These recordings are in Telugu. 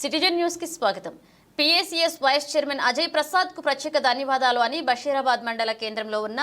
సిటిజన్ న్యూస్ కి స్వాగతం. PACS vice chairman Ajay Prasad కు ప్రత్యేక ధన్యవాదాలు అని బషీరాబాద్ మండల కేంద్రంలో ఉన్న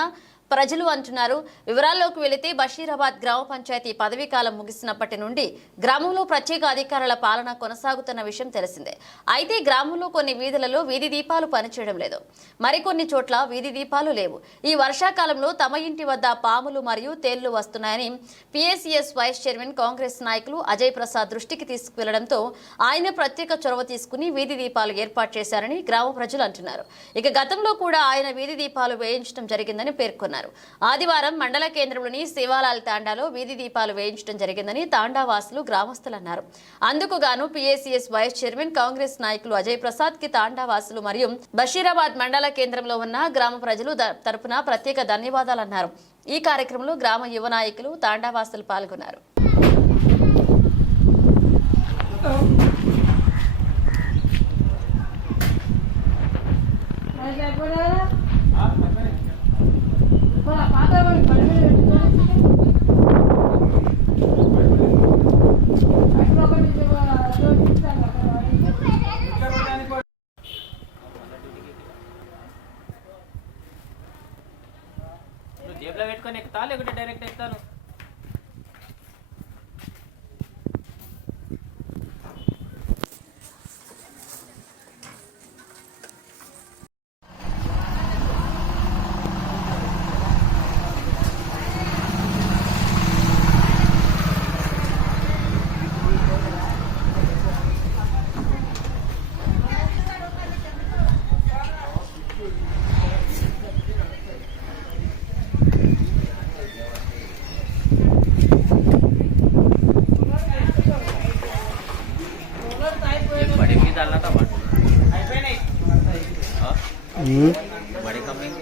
ప్రజలు అంటున్నారు. వివరాల్లోకి వెళితే బషీరాబాద్ గ్రామ పంచాయతీ పదవీ కాలం ముగిసినప్పటి నుండి గ్రామంలో ప్రత్యేక అధికారుల పాలన కొనసాగుతున్న విషయం తెలిసిందే. అయితే గ్రామంలో కొన్ని వీధులలో వీధి దీపాలు పనిచేయడం లేదు, మరికొన్ని చోట్ల వీధి దీపాలు లేవు. ఈ వర్షాకాలంలో తమ ఇంటి వద్ద పాములు మరియు తేళ్లు వస్తున్నాయని పిఎసిఎస్ వైస్ చైర్మన్ కాంగ్రెస్ నాయకులు అజయ్ ప్రసాద్ దృష్టికి తీసుకువెళ్లడంతో ఆయన ప్రత్యేక చొరవ తీసుకుని వీధి దీపాలు ఏర్పాటు చేశారని గ్రామ ప్రజలు అంటున్నారు. ఇక గతంలో కూడా ఆయన వీధి దీపాలు వేయించడం జరిగిందని పేర్కొన్నారు. ఆదివారం మండల కేంద్రంలోని శివాలాల్ తాండాలో వీధి దీపాలు వేయించడం జరిగిందని తాండావాసులు గ్రామస్తులు అన్నారు. అందుకు గాను పిఎసిఎస్ వైస్ చైర్మన్ కాంగ్రెస్ నాయకులు అజయ్ ప్రసాద్ కి తాండావాసులు మరియు బషీరాబాద్ మండల కేంద్రంలో ఉన్న గ్రామ ప్రజలు తరపున ప్రత్యేక ధన్యవాదాలు అన్నారు. ఈ కార్యక్రమంలో గ్రామ యువ నాయకులు తాండావాసులు పాల్గొన్నారు. జేబులో పెట్టుకొని ఎక్కుతా లేకుంటే డైరెక్ట్ ఎక్కుతాను. बड़े भी डालना था बड़े कमेंगे